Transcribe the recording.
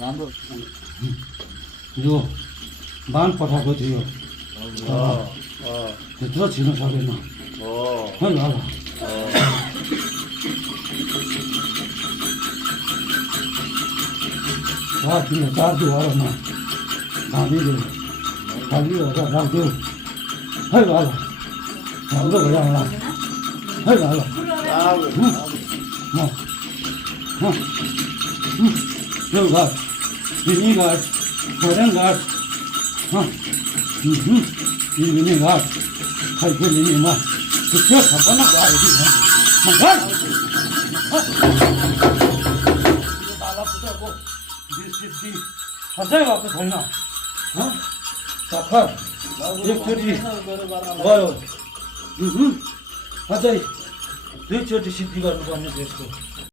राम्रो यो बाण पठाएको थियो त्यत्रो छिर्न सकेन है ल किन 4 दुवारमा हामीले खाली राख्थ्यो है ल राम्रो भयो होला है ल यो घाट तिनी घाट खोरेङ घाट तिनी घाट खैखेलिनीमा त्यो छपन्न गएको बालापुत्रको सिद्धि सधैँ भएको छैन भर्खर एकचोटि गयो अझै 2 चोटि सिद्धि गर्नुपर्ने त्यसको